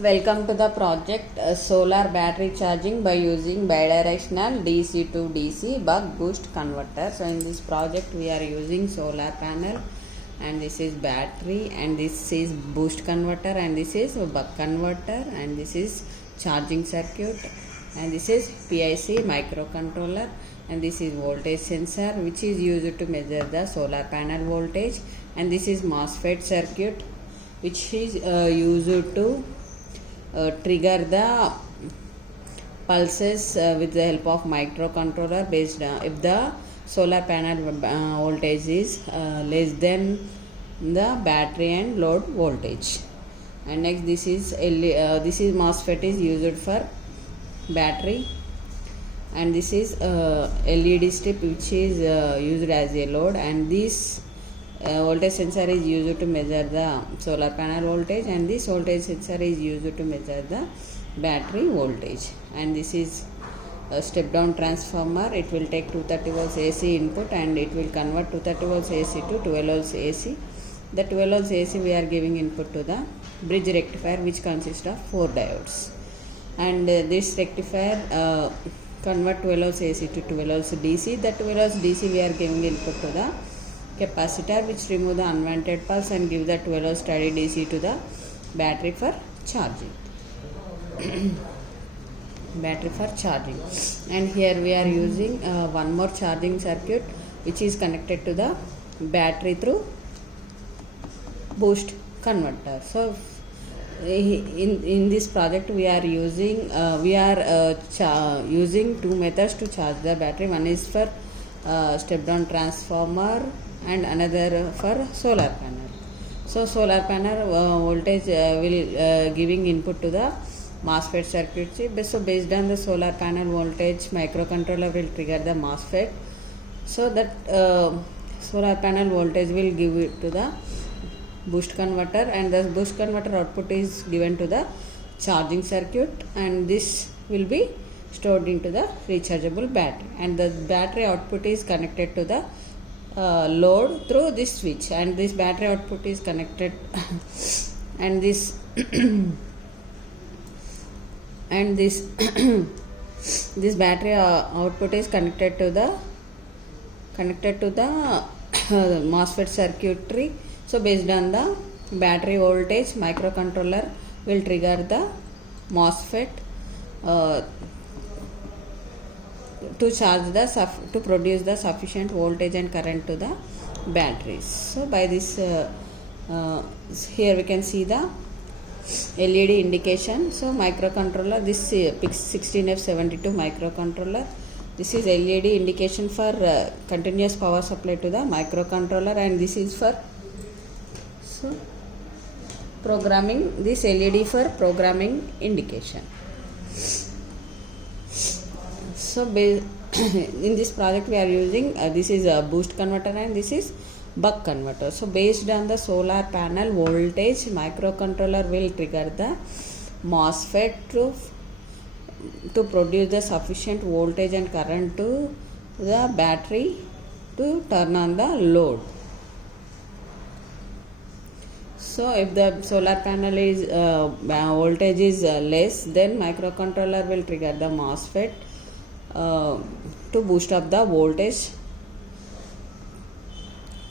Welcome to the project solar battery charging by using bidirectional DC to DC Buck Boost converter. So in this project we are using solar panel, and this is battery, and this is boost converter, and this is buck converter, and this is charging circuit, and this is PIC microcontroller, and this is voltage sensor which is used to measure the solar panel voltage, and this is MOSFET circuit which is used to trigger the pulses with the help of microcontroller based if the solar panel voltage is less than the battery and load voltage. And next, this is MOSFET is used for battery, and this is LED strip which is used as a load, and this voltage sensor is used to measure the solar panel voltage, and this voltage sensor is used to measure the battery voltage. And this is a step down transformer. It will take 230 volts AC input, and it will convert 230 volts AC to 12 volts AC. The 12 volts AC we are giving input to the bridge rectifier which consists of 4 diodes, and this rectifier convert 12 volts AC to 12 volts DC. The 12 volts DC we are giving input to the capacitor which remove the unwanted pulse and give the 12 volts steady DC to the battery for charging. Battery for charging. And here we are using one more charging circuit which is connected to the battery through boost converter. So in this project we are using using two methods to charge the battery. One is for step down transformer and another for solar panel. So solar panel voltage will giving input to the MOSFET circuit chip. So based on the solar panel voltage, microcontroller will trigger the MOSFET, so that solar panel voltage will give it to the boost converter, and the boost converter output is given to the charging circuit, and this will be stored into the rechargeable battery, and the battery output is connected to the load through this switch, and this battery output is connected and this and this this battery output is connected to the MOSFET circuitry. So based on the battery voltage, microcontroller will trigger the MOSFET to charge to produce the sufficient voltage and current to the batteries. So by this here we can see the LED indication. So microcontroller, this PIC16F72 microcontroller, this is LED indication for continuous power supply to the microcontroller, and this is for programming, this LED for programming indication. So in this project we are using this is a boost converter and this is buck converter. So based on the solar panel voltage, microcontroller will trigger the MOSFET to produce the sufficient voltage and current to the battery to turn on the load. So if the solar panel is voltage is less, then microcontroller will trigger the MOSFET to boost up the voltage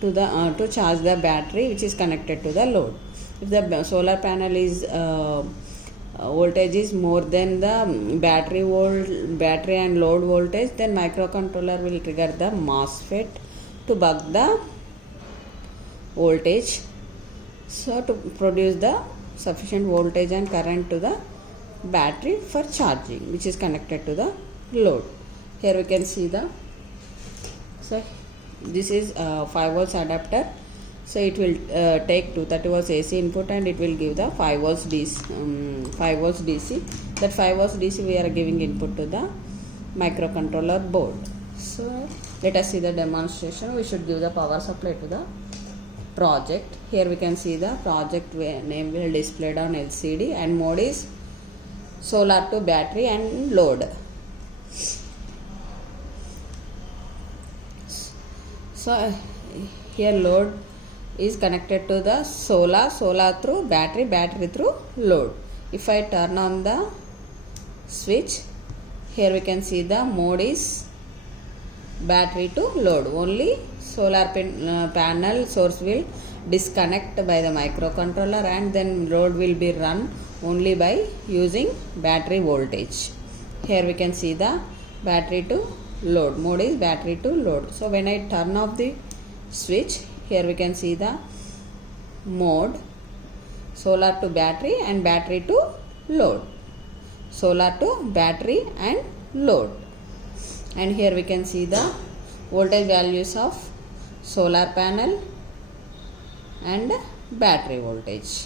to the to charge the battery which is connected to the load. If the solar panel is voltage is more than the battery and load voltage, then microcontroller will trigger the MOSFET to buck the voltage, so to produce the sufficient voltage and current to the battery for charging which is connected to the load. Here we can see the, so this is 5 volts adapter. So it will take 230 volts AC input, and it will give the 5 volts DC. 5 volts DC. That 5 volts DC we are giving input to the microcontroller board. So let us see the demonstration. We should give the power supply to the project. Here we can see the project name will displayed on LCD, and mode is solar to battery and load. So here load is connected to the solar through battery through load. If I turn on the switch, here we can see the mode is battery to load. Only solar panel source will disconnect by the microcontroller, and then load will be run only by using battery voltage. Here we can see the battery to load. Mode is battery to load. So when I turn off the switch, here we can see the mode solar to battery and battery to load. Solar to battery and load. And here we can see the voltage values of solar panel and battery voltage.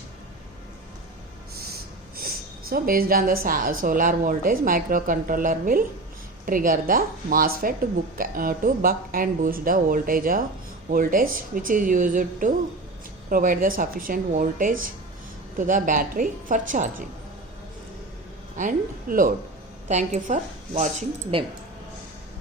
So based on the solar voltage, microcontroller will trigger the MOSFET to buck and boost the voltage which is used to provide the sufficient voltage to the battery for charging and load. Thank you for watching demo.